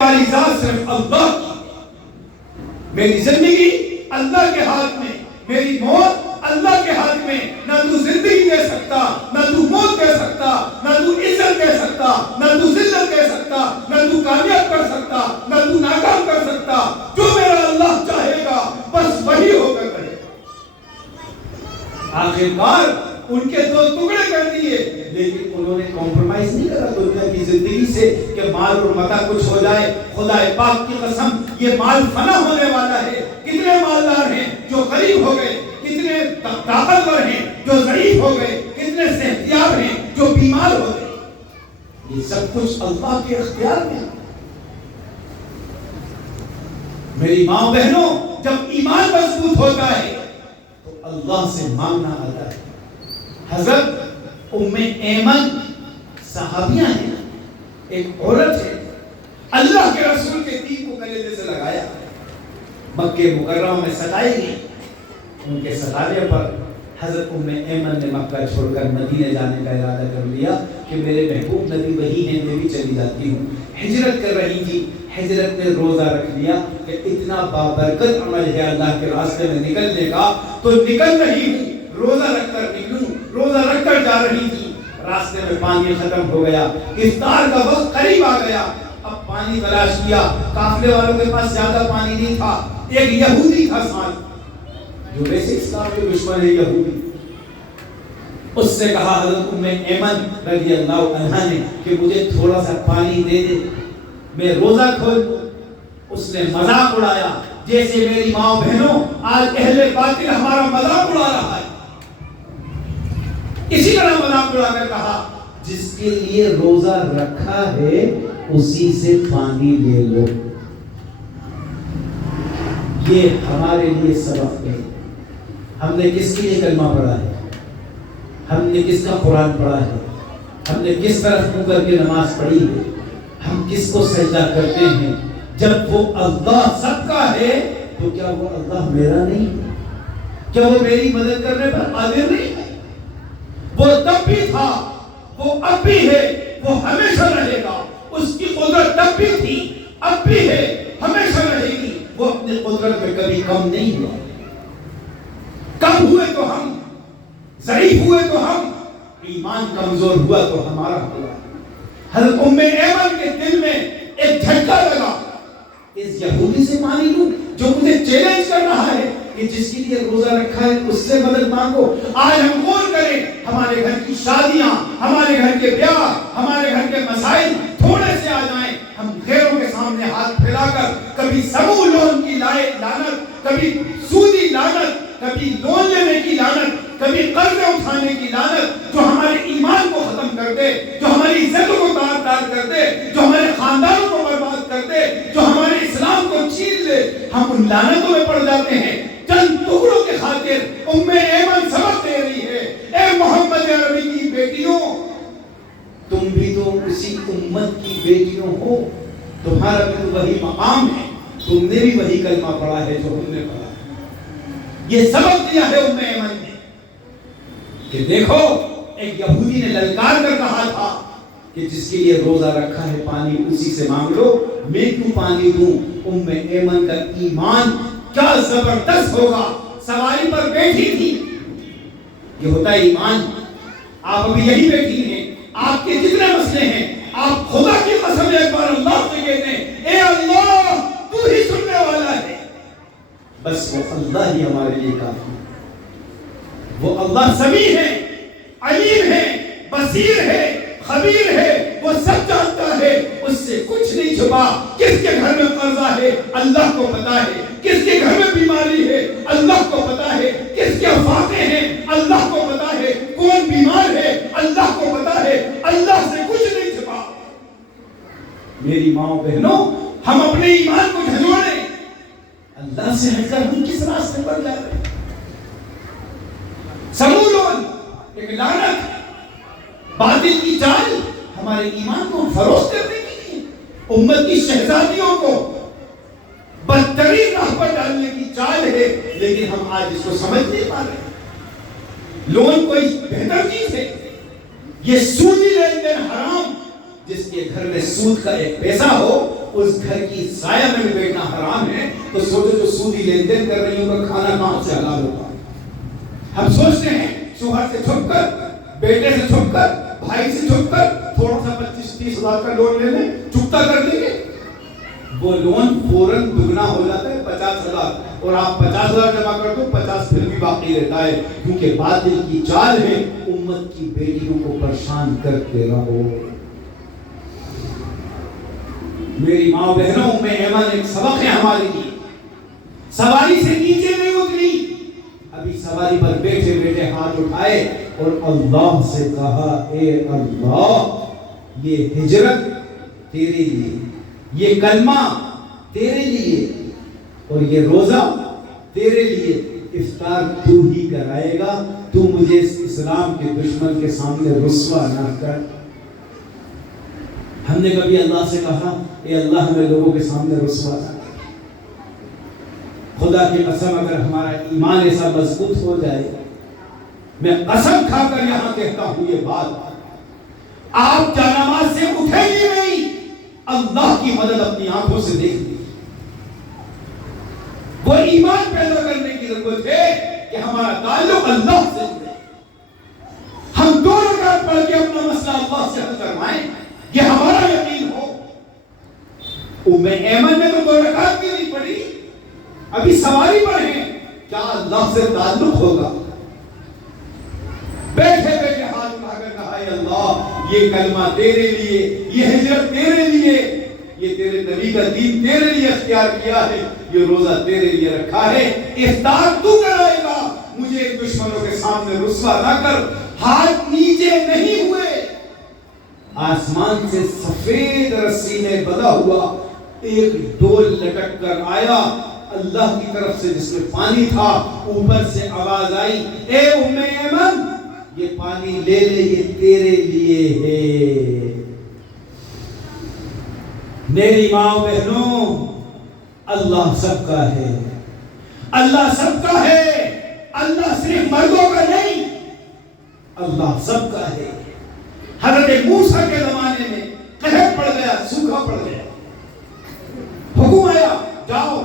ہماری ذات صرف اللہ کی، میری زندگی اللہ کے ہاتھ میں، میری موت اللہ کے ہاتھ میں. نہ تو زندگی دے سکتا، نہ تو موت دے سکتا، نہ تو عزت دے سکتا، نہ تو ذلت دے سکتا، نہ تو کامیاب کر سکتا، نہ تو ناکام کر سکتا. جو میرا اللہ چاہے گا بس وہی ہو کر رہے. آخرکار ان کے دو ٹکڑے کر دیے، لیکن انہوں نے کمپرومائز نہیں کرا دنیا کی زندگی سے کہ مال اور متاع کچھ ہو جائے. خدا پاک کی قسم یہ مال فنا ہونے والا ہے. کتنے مالدار ہیں جو غریب ہو گئے، کتنے طاقتور ہیں جو ضعیف ہو گئے، کتنے صحتیاب ہیں جو بیمار ہو گئے. یہ سب کچھ اللہ کے اختیار میں. میری ماں بہنوں، جب ایمان مضبوط ہوتا ہے تو اللہ سے مانگنا آتا ہے. حضرت ام ایمن صحابیہ ہیں، ایک عورت ہے، اللہ کے رسول کے دین کو کلیجے سے لگایا. مکہ مکرمہ میں ستائی گئی. ان کے ستانے پر حضرت ام ایمن نے مکہ چھوڑ کر مدینے جانے کا ارادہ کر لیا کہ میرے محبوب نبی وہی ہیں، میں بھی چلی جاتی ہوں. ہجرت کر رہی تھی. ہجرت میں روزہ رکھ لیا کہ اتنا بابرکت عمل ہے اللہ کے راستے میں نکلنے کا تو نکل رہی ہوں، روزہ رکھ کر نکلوں. روزہ رکھ کر جا رہی تھی، راستے میں پانی ختم ہو گیا، افطار کا وقت قریب آ گیا. اب پانی تلاش کیا، قافلے والوں کے پاس زیادہ پانی نہیں تھا. ایک یہودی تھا ساتھ جو ویسے اسلام کے دشمن ہے، یہودی. اس سے کہا حضرت ام ایمن رضی اللہ عنہا نے کہ مجھے تھوڑا سا پانی دے دے، میں روزہ کھول دوں. اس نے مذاق اڑایا جیسے میری ماں بہنوں آج اہل باطل ہمارا مذاق اڑا رہا ہے. اسی طرح مذاق اڑا کر کہا جس کے لیے روزہ رکھا ہے اسی سے پانی لے لو. یہ ہمارے لیے سبق ہے. ہم نے کس کے لیے کلمہ پڑھا ہے؟ ہم نے کس کا قرآن پڑھا ہے؟ ہم نے کس طرف منہ کر کے نماز پڑھی ہے؟ ہم کس کو سجدہ کرتے ہیں؟ جب وہ اللہ سب کا ہے تو کیا وہ اللہ میرا نہیں ہے؟ کیا وہ میری مدد کرنے پر قادر نہیں ہے؟ وہ تب بھی تھا، وہ اب بھی ہے، وہ ہمیشہ رہے گا. اس کی قدرت تب بھی تھی، اب بھی ہے، ہمیشہ رہے گی. وہ اپنی قدرت میں کبھی کم نہیں ہوا. کم ہوئے تو ہم، ضعیف ہوئے تو ہم، ایمان کمزور ہوا تو ہمارا ہوا. حضرت ام ایمن کے دل میں ایک جھٹکا لگا، اس یہودی سے پانی لوں جو مجھے چیلنج کر رہا ہے کہ جس کے لیے روزہ رکھا ہے اس سے مدد مانگو. آج ہم کون کریں؟ ہمارے گھر کی شادیاں، ہمارے گھر کے بیاہ، ہمارے گھر کے مسائل تھوڑے سے آ جائیں، ہم غیروں کے سامنے ہاتھ پھیلا کر کبھی سمو لون کی لعنت، کبھی سودی لعنت، کبھی لون لینے کی لعنت، کبھی قرض اٹھانے کی لعنت، جو ہمارے ایمان کو ختم کر دے، جو ہماری عزت کو تار تار کر دے، جو ہمارے خاندانوں کو برباد کر دے، جو ہمارے اسلام کو چھین لے، ہم ان لعنتوں میں پڑ جاتے ہیں. چند ٹکڑوں کے خاطر ام ایمن سبق دے رہی ہے. اے محمد عربی کی بیٹیوں، تم بھی تو اسی امت کی بیٹیوں ہو، تمہارا بھی تو وہی مقام ہے، تم نے بھی وہی کلمہ پڑھا ہے جو ہم نے پڑھا ہے. یہ سبق دیا ہے ام ایمن نے کہ دیکھو ایک یہودی نے للکار کر کہا تھا کہ جس کے لیے روزہ رکھا ہے پانی اسی سے مانگ لو، میں کیوں پانی دوں. ام ایمن کا ایمان کیا زبردست ہوگا. سواری پر بیٹھی تھی. یہ ہوتا ہے ایمان. آپ ابھی یہی بیٹھی ہیں، آپ کے جتنے مسئلے ہیں آپ خدا کی قسم ایک بار اللہ سے کہتے ہیں اے اللہ تو ہی سننے والا ہے. بس وہ اللہ ہی ہمارے لیے کافی. وہ اللہ سمیع ہے، علیم ہے، بصیر ہے، خبیر ہے. وہ سب جانتا ہے، اس سے کچھ نہیں چھپا. کس کے گھر میں قرضہ ہے اللہ کو پتا ہے، کس کے گھر میں بیماری ہے اللہ کو پتا ہے، کس کے فاقے ہیں اللہ کو پتا ہے، کون بیمار ہے اللہ کو پتا ہے. اللہ سے کچھ نہیں چھپا. میری ماں بہنوں، ہم اپنے ایمان کو جھنجھوڑیں. اللہ سے ہٹ کر ہم کس راستے پر جا رہے ہیں؟ سمولون ایک لعنت، باطل کی چال ہمارے ایمان کو فروخت کرنے کے لیے، امت کی شہزادیوں کو بدترین راہ پر ڈالنے کی چال ہے. لیکن ہم آج اس کو سمجھ نہیں پا رہے. لون کوئی بہتر چیز ہے. یہ سودی لین دین حرام. جس کے گھر میں سود کا ایک پیسہ ہو اس گھر کی سایہ میں بھی بیٹھنا حرام ہے، تو سوچو جو سودی لین دین کر رہی ہوں کھانا کہاں سے حلال ہوگا؟ ہم سوچتے ہیں شوہر سے چھپ کر، بیٹے سے چھپ کر، بھائی سے چھپ کر تھوڑا سا 25-30 ہزار کا لون لے لیں، چکتا کر دیں گے، وہ لون فوراً دگنا ہو جاتا ہے 50,000، اور آپ 50,000 جمع کر دو 50 پھر بھی باقی رہتا ہے، کیونکہ باطل کی چال ہے امت کی بیٹیوں کو پریشان کرتے رہو۔ میری ماں بہنوں میں ایمن ایک سبق ہے ہمارے لیے، سواری سے نیچے نہیں اتری، ابھی سواری پر بیٹھے بیٹھے ہاتھ اٹھائے اور اللہ سے کہا اے اللہ یہ ہجرت تیرے لیے، یہ کلمہ تیرے لیے، اور یہ روزہ تیرے لیے، افطار تو ہی کرائے گا، تو مجھے اس اسلام کے دشمن کے سامنے رسوا نہ کر۔ ہم نے کبھی اللہ سے کہا اے اللہ ہمیں لوگوں کے سامنے رسوا نہ کر؟ خدا کی قسم اگر ہمارا ایمان ایسا مضبوط ہو جائے، میں قسم کھا کر یہاں کہتا ہوں یہ بات، آپ جانماز سے اٹھیں گے نہیں، اللہ کی مدد اپنی آنکھوں سے دیکھ لی۔ وہ ایمان پیدا کرنے کی ضرورت ہے کہ ہمارا تعلق اللہ سے ہے، ہم 2 رکعت پڑھ کے اپنا مسئلہ اللہ سے حل کروائیں، یہ ہمارا یقین ہو۔ ایمن نے تو 2 رکعت بھی نہیں پڑھی، ابھی سواری پر ہیں، کیا اللہ سے تعلق ہوگا؟ بیٹھے بیٹھے ہاتھ اٹھا کر کہا اے اللہ یہ کلمہ تیرے لیے، یہ ہجرت تیرے لیے، یہ تیرے نبی کا دین تیرے لیے اختیار کیا ہے، یہ روزہ تیرے لیے رکھا ہے، افطار تو کرائے گا، مجھے دشمنوں کے سامنے رسوا نہ کر۔ ہاتھ نیچے نہیں ہوئے، آسمان سے سفید رسی میں بندھا ہوا ایک ڈول لٹک کر آیا اللہ کی طرف سے جس میں پانی تھا، اوپر سے آواز آئی اے ام ایمن یہ پانی لے لے، یہ تیرے لیے ہے۔ میری ماں بہنوں اللہ سب کا ہے، اللہ سب کا ہے، اللہ صرف مردوں کا نہیں، اللہ سب کا ہے۔ حضرت موسیٰ کے زمانے میں قحط پڑ گیا، سوکھا پڑ گیا، حکم آیا جاؤ